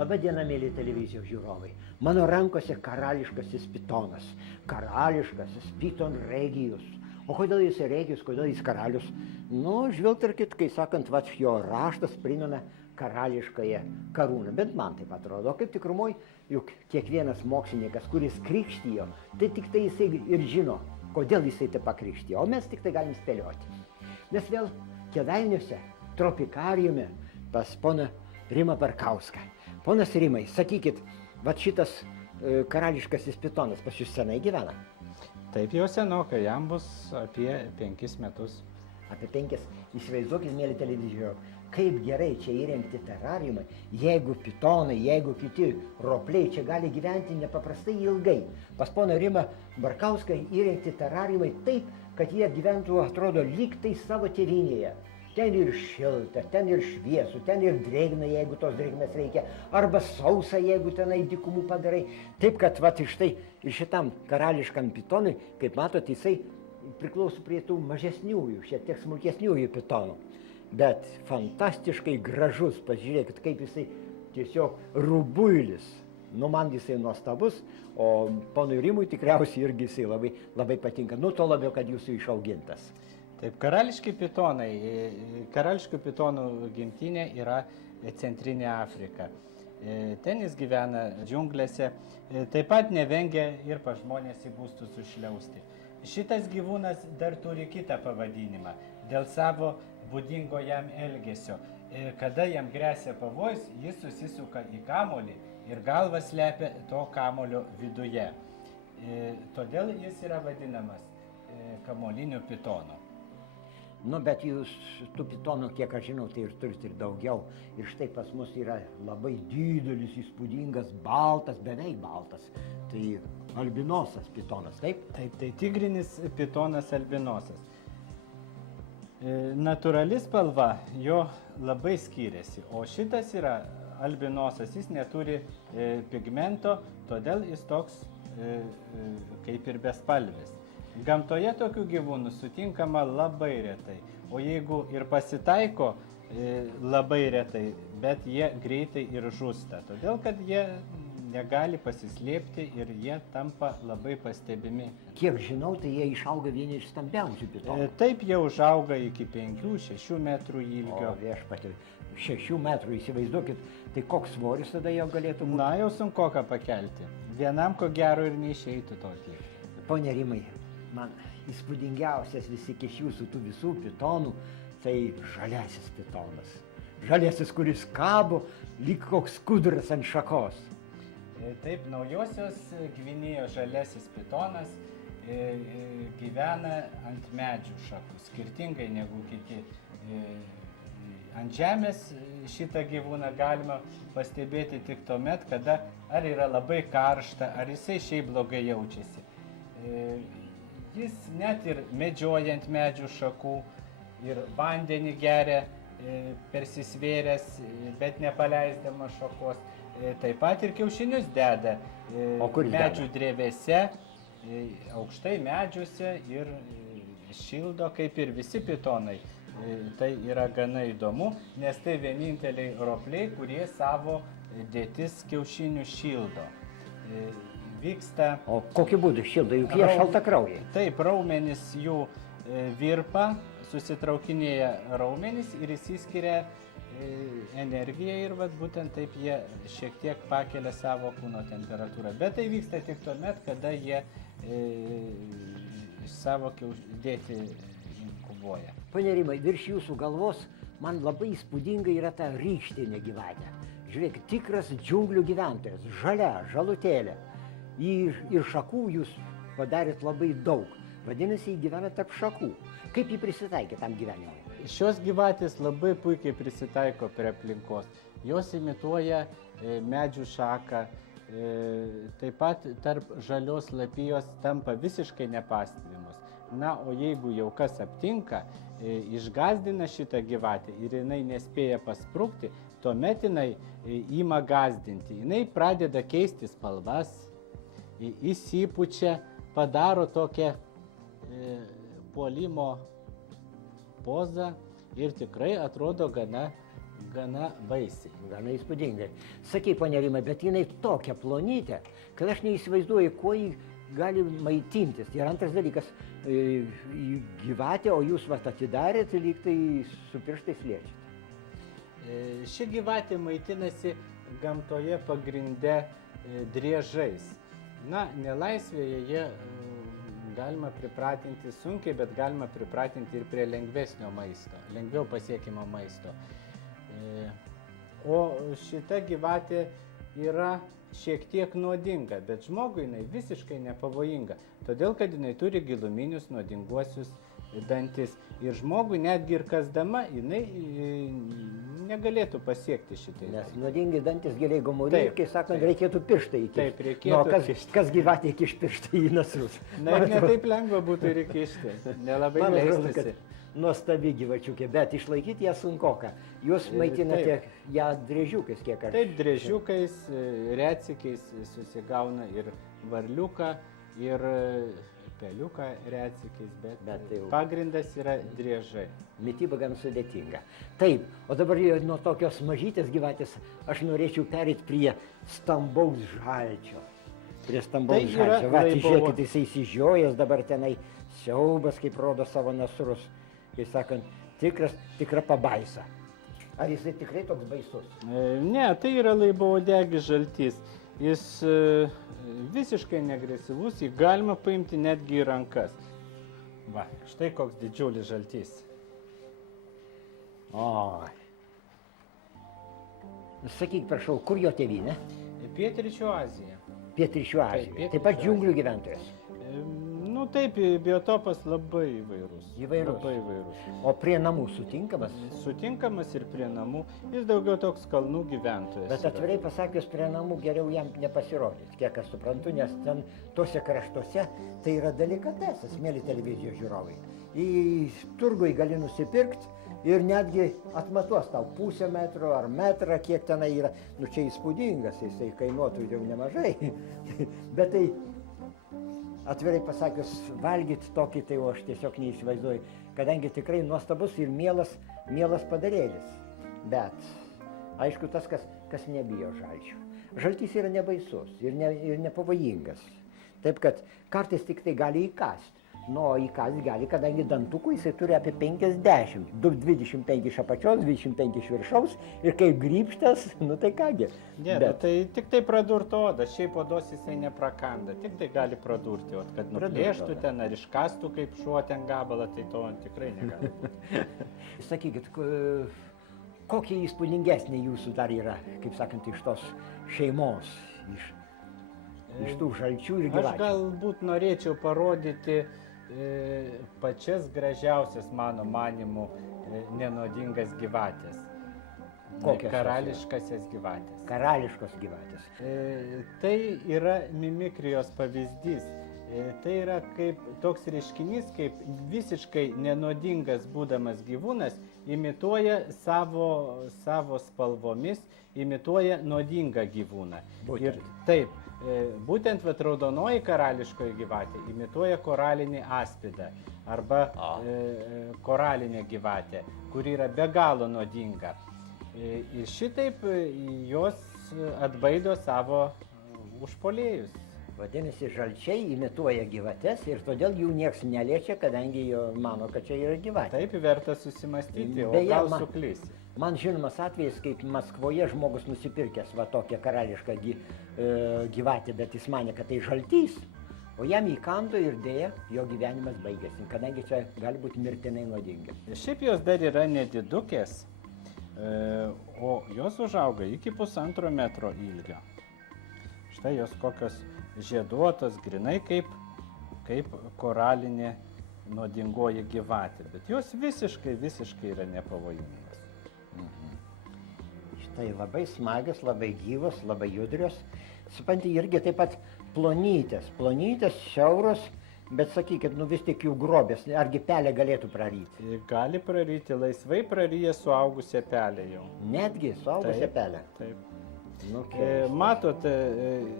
Labadiena, mėly televizijos žiūrovai. Mano rankose karališkasis pitonas. Karališkasis piton regijus. O kodėl jis regijus, kodėl jis karalius? Nu, žvilgtarkit, kai sakant, jo raštas primena karališkąją karūną. Bent man taip atrodo. Kaip tikrumoj, juk kiekvienas mokslininkas, kuris krikštijo, tai tik tai jisai ir žino, kodėl jisai taip pakrikštijo. O mes tik tai galim spėlioti. Nes vėl Kėdainiuose, tropikariume, pas poną Rimą Barkauską. Ponas Rimai, sakykit, šitas karališkasis pitonas pas jūs senai gyvena? Taip jau senokai, jam bus apie 5 metus. Apie 5. Įsivaizduokit, mėly televizijos, kaip gerai čia įrengti terariumai, jeigu pitonai, jeigu kiti ropliai čia gali gyventi nepaprastai ilgai. Pas poną Rimą Barkauską įrengti terariumai taip, kad jie gyventų, atrodo, lyg tai savo tėvynėje. Ten ir šilta, ten ir šviesu, ten ir drėgna, jeigu tos drėgmės reikia, arba sausa, jeigu tenai dykumų padarai. Taip, kad štai ir šitam karališkam pitonui, kaip matot, jisai priklauso prie tų mažesniųjų, šiek tiek smulkesniųjų pitonų. Bet fantastiškai gražus, pažiūrėkit, kaip jisai tiesiog rubuilis. Nu, man jisai nuostabus, o ponui Rimui tikriausiai irgi jisai labai patinka. Nu, to labiau, kad jūsų išaugintas. Taip, karališki pitonai, karališkų pitonų gimtinė yra Centrinė Afrika. Ten jis gyvena džiunglėse, taip pat nevengia ir pas žmonės į būstus užšliausti. Šitas gyvūnas dar turi kitą pavadinimą dėl savo būdingo jam elgesio. Kada jam gresia pavojus, jis susisuka į kamuolį ir galvą slepia to kamulio viduje. Todėl jis yra vadinamas kamuoliniu pitonu. Nu, bet jūs tų pitonų, kiek aš žinau, tai ir turite ir daugiau. Ir štai pas mus yra labai didelis, įspūdingas, baltas, beveik baltas. Tai albinosas pitonas, taip? Taip, tai tigrinis pitonas albinosas. Natūrali spalva jo labai skiriasi, o šitas yra albinosas, jis neturi pigmento, todėl jis toks kaip ir bespalvis. Gamtoje tokių gyvūnų sutinkama labai retai, o jeigu ir pasitaiko labai retai, bet jie greitai ir žūsta, todėl kad jie negali pasislėpti ir jie tampa labai pastebimi. Kiek žinau, tai jie išauga vieni iš stambiausių pitonų. Taip jie užauga iki 5-6 metrų ilgio. O viešpatie, 6 metrų, įsivaizduokit, tai koks svoris tada jau galėtų būti? Na, jau sunkoka pakelti. Vienam ko gero ir neišeitų tokį. Pone Rimai, man įspūdingiausias iš jūsų tų visų pitonų, tai žaliasis pitonas. Žaliasis, kuris kabo, lyg koks kudras ant šakos. Taip, Naujosios Gvinėjos žaliasis pitonas gyvena ant medžių šakų, skirtingai negu kiti. Ant žemės šitą gyvūną galima pastebėti tik tuomet, kada ar yra labai karšta, ar jisai šiaip blogai jaučiasi. Jis net ir medžiojant medžių šakų ir vandenį geria persisvėręs, bet nepaleisdamas šakos. Taip pat ir kiaušinius deda medžių drevėse, aukštai medžiuose ir šildo kaip ir visi pitonai. Tai yra gana įdomu, nes tai vieninteliai ropliai, kurie savo dėtis kiaušinių šildo. Vyksta... O kokiu būdu šildo, juk jie šaltakraujai? Taip, raumenys jų virpa, susitraukinėja raumenys ir įsiskiria energiją ir būtent taip jie šiek tiek pakelia savo kūno temperatūrą. Bet tai vyksta tik tuomet, kada jie savo dėtį inkubuoja. Pane Rimai, virš jūsų galvos man labai įspūdinga yra ta rykštinė gyvatė. Žiūrėk, tikras džiunglių gyventojas, žalia, žalutėlė. Ir šakų jūs padarėt labai daug. Vadinasi, jį gyvena tarp šakų. Kaip jį prisitaikė tam gyvenimui? Šios gyvatės labai puikiai prisitaiko prie aplinkos. Jos imituoja medžių šaką, taip pat tarp žalios lapijos tampa visiškai nepastebimos. Na, o jeigu jau kas aptinka, išgazdina šitą gyvatę ir jinai nespėja pasprukti, tuomet jinai ima gazdinti. Jinai pradeda keisti spalvas, įsipučia, padaro tokią puolimo pozą ir tikrai atrodo gana Gana baisiai. Gana įspūdingai. Sakai, ponia Rima, bet jinai tokia plonytė, kad aš neįsivaizduoju, kuo jį gali maitintis. Ir antras dalykas, gyvatė, o jūs vat atidarėt, lyg tai su pirštais liečiat. Ši gyvatė maitinasi gamtoje pagrinde driežais. Na, nelaisvėje jie galima pripratinti sunkiai, bet galima pripratinti ir prie lengvesnio maisto, lengviau pasiekimo maisto. O šita gyvatė yra šiek tiek nuodinga, bet žmogui jinai visiškai nepavojinga, todėl kad jinai turi giluminius nuodinguosius dantis. Ir žmogui netgi ir kasdama jinai negalėtų pasiekti šitai. Nes nuodingi dantis giliai gomuriai, Taip, kai sakant, taip. reikėtų pirštą įkišti. Taip, reikėtų kišti. Kas gyvatė įkiš pirštą į nasrus? Na ir ne taip lengva būtų ir įkišti, nelabai Man atrodo, leistųsi. kad nuostabi gyvačiukė, bet išlaikyti ją sunkoka. Jūs maitinate ją driežiukais kiek aš. Taip, driežiukais, retsykiais susigauna ir varliuką, ir peliuką retsykiais, bet jau pagrindas yra driežai. Mityba gan sudėtinga. Taip, o dabar jau nuo tokios mažytės gyvatės aš norėčiau perėti prie stambaus žalčio. Prie stambaus Tai yra žalčio. Va, laibovo- žiūrėkit, jisai įsižiojęs dabar tenai siaubas, kaip rodo savo nasrus. Kaip sakant, tikra pabaisa. Ar jisai tikrai toks baisus? Ne, tai yra laibauodegis žaltys. Jis visiškai neagresyvus, jį galima paimti netgi į rankas. Va, štai koks didžiulis žaltys. Oi. Sakyk, prašau, kur jo tėvynė? Pietryčių Azija. Pietryčių Azijoje. Pietryčių Taip pat Azija. džiunglių gyventojas. Nu taip, biotopas labai įvairus. Įvairus. Labai įvairus. O prie namų sutinkamas? Sutinkamas ir prie namų. Jis daugiau toks kalnų gyventojas. Bet atvirai pasakius, prie namų geriau jam nepasirodyti, kiek aš suprantu, nes ten tose kraštuose tai yra delikatesas, mėly televizijos žiūrovai. Į turgui gali nusipirkti ir netgi atmatuos tau pusę metro ar metrą, kiek tenai yra. Nu čia įspūdingas, jisai kainuotų jau nemažai. Bet tai atvirai pasakius, valgyti tokį tai aš tiesiog neįsivaizduoju, kadangi tikrai nuostabus ir mielas padarėlis. Bet aišku tas, kas nebijo žalčių. Žaltys yra nebaisus ir nepavojingas. Taip kad kartais tik tai gali įkasti. Nu, įkasti gali, kadangi dantukų jisai turi apie 50. 25 iš apačios, 25 iš viršaus ir kaip grybštas, nu tai kągi. Ne, bet tai tik tai pradurto odą, šiaip odos jisai neprakanda, tik tai gali pradurti, o kad nuplėštų ten ar iškastų kaip šuo ten gabalą, tai to tikrai negali būti. Sakykit, kokie įspūdingesnė jūsų dar yra, kaip sakant, iš tos šeimos, iš tų žalčių ir gyvačių? Aš galbūt norėčiau parodyti pačias gražiausias mano manimų nenuodingas gyvatės. Kokios? Karališkasias gyvatės. Karališkos gyvatės. Tai yra mimikrijos pavyzdys. Tai yra kaip toks reiškinys, kaip visiškai nenuodingas būdamas gyvūnas imituoja savo spalvomis, imituoja nuodingą gyvūną. Ir taip, būtent raudonoji karališkoji gyvatė imituoja koralinį aspidą arba koralinę gyvatę, kuri yra be galo nuodinga. Ir šitaip jos atbaido savo užpuolėjus. Vadinasi, žalčiai imituoja gyvates ir todėl jų nieks neliečia, kadangi jo mano, kad čia yra gyvatė. Taip verta susimastyti, o Beje, gal suklysi. Man žinomas atvejis, kaip Maskvoje žmogus nusipirkęs va tokią karališką gyvatę, bet jis manė, kad tai žaltys, o jam įkando ir dėja jo gyvenimas baigėsi, kadangi čia gali būti mirtinai nuodinga. Šiaip jos dar yra nedidukės, o jos užauga iki 1,5 metro ilgio. Štai jos kokios žieduotos, grinai kaip koralinė nuodingoji gyvatė, bet jos visiškai yra nepavojingos. Štai labai smagios, labai gyvos, labai judrios. Supranti, irgi taip pat plonytės, siauros, bet sakykit, nu vis tik jų grobės, argi pelė galėtų praryti? Gali praryti, laisvai praryja suaugusią pelę jau. Netgi suaugusią pelę? Taip. Nu, matot,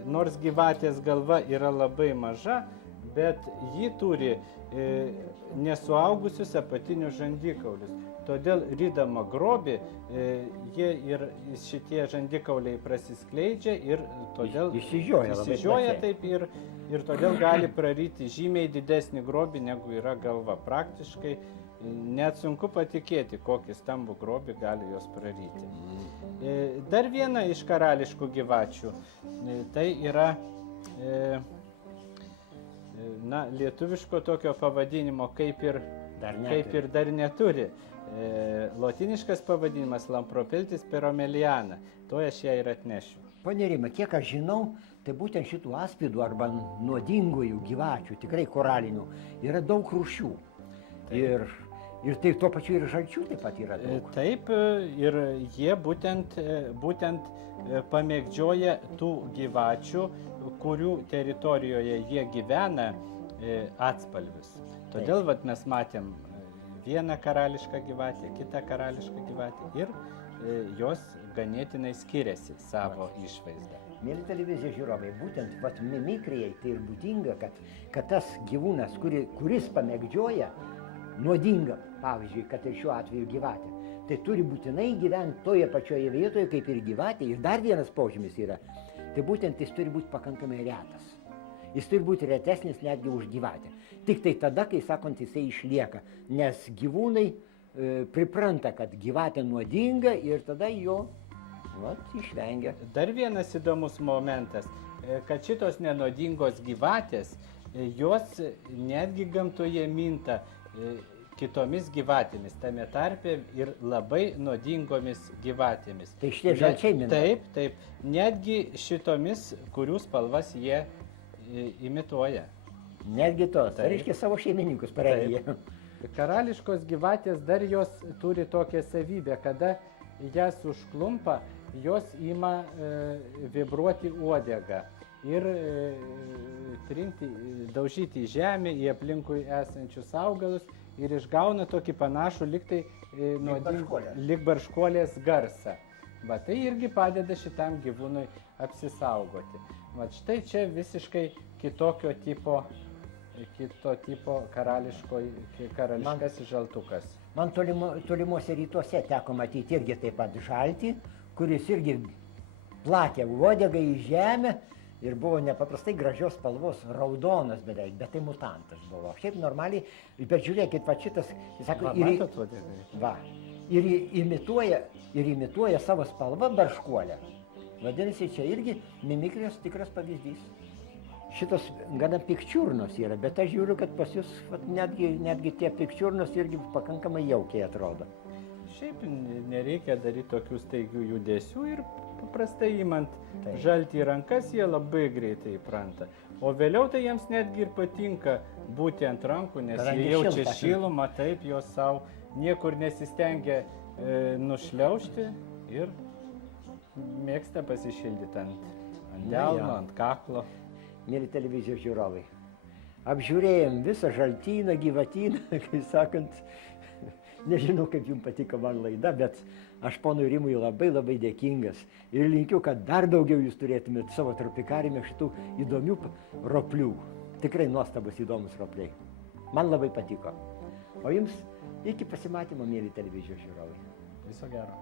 nors gyvatės galva yra labai maža, bet ji turi nesuaugusius apatinius žandikaulius. todėl rydama grobį, jie ir šitie žandikauliai prasiskleidžia ir todėl Išsižioja labai išsižioja plačiai. taip ir todėl gali praryti žymiai didesnį grobį, negu yra galva. Praktiškai net sunku patikėti, kokį stambų grobį gali jos praryti. Dar viena iš karališkų gyvačių, tai yra lietuviško tokio pavadinimo kaip ir dar neturi. Lotyniškas pavadinimas Lampropeltis peromeliana. To aš ją ir atnešiu. Pone Rima, kiek aš žinau, tai būtent šitų aspidų arba nuodingųjų gyvačių, tikrai koralinių, yra daug rūšių. Ir tai tuo pačiu ir žalčių taip pat yra daug. Taip, ir jie būtent pamėgdžioja tų gyvačių, kurių teritorijoje jie gyvena, atspalvius. Todėl mes matėm vieną karališką gyvatę, kitą karališką gyvatę ir jos ganėtinai skiriasi savo išvaizdą. Mėly televizijos žiūrovai, būtent mimikrijai tai ir būdinga, kad tas gyvūnas, kuris pamėgdžioja nuodingą, pavyzdžiui, kad ir šiuo atveju gyvatė, tai turi būtinai gyventi toje pačioje vietoje kaip ir gyvatė. Ir dar vienas požymis yra, tai būtent jis turi būti pakankamai retas. Jis turi būti retesnis netgi už gyvatę. Tik tai tada, kai sakant, jisai išlieka, nes gyvūnai pripranta, kad gyvatė nuodinga ir tada jo išvengia. Dar vienas įdomus momentas, kad šitos nenuodingos gyvatės, jos netgi gamtoje minta kitomis gyvatėmis, tame tarpe ir labai nuodingomis gyvatėmis. Tai šitie žalčiai minta? Taip, netgi šitomis, kurių spalvas jie imituoja. Netgi tos, tai reiškia savo šeimininkus pareigia. Karališkos gyvatės dar jos turi tokią savybę, kada jas užklumpa, jos ima vibruoti uodegą ir daužyti į žemę, į aplinkui esančius augalus ir išgauna tokį panašų lyg barškuolės garsą. Tai irgi padeda šitam gyvūnui apsisaugoti. Štai čia visiškai kito tipo karališkasis žaltukas. Man tolimuose rytuose teko matyti irgi taip pat žaltį, kuris irgi plakė uodegą į žemę ir buvo nepaprastai gražios spalvos, raudonas beveik, bet tai mutantas buvo. Šiaip normaliai, bet žiūrėkit, va šitas, jis sako, ir imituoja savo spalvą barškuolę. Vadinasi, čia irgi mimikrijos tikras pavyzdys. Šitos gana pikčiurnos yra, bet aš žiūriu, kad pas jūs netgi tie pikčiurnos irgi pakankamai jaukiai atrodo. Šiaip nereikia daryti tokių staigių judesių ir paprastai imant žaltį į rankas, jie labai greitai įpranta. O vėliau tai jiems netgi ir patinka būti ant rankų, nes jie jaučia šilumą, taip jos savo niekur nesistengia nušliaužti ir mėgsta pasišildyti ant delno, ant kaklo. Mėly televizijos žiūrovai, apžiūrėjom visą žaltyną, gyvatyną, kaip sakant, nežinau, kaip jums patiko man laida, bet aš ponui Rimui labai dėkingas ir linkiu, kad dar daugiau jūs turėtumėt savo tropikariume šitų įdomių roplių. Tikrai nuostabus įdomus ropliai. Man labai patiko. O jums iki pasimatymo, mėly televizijos žiūrovai. Viso gero.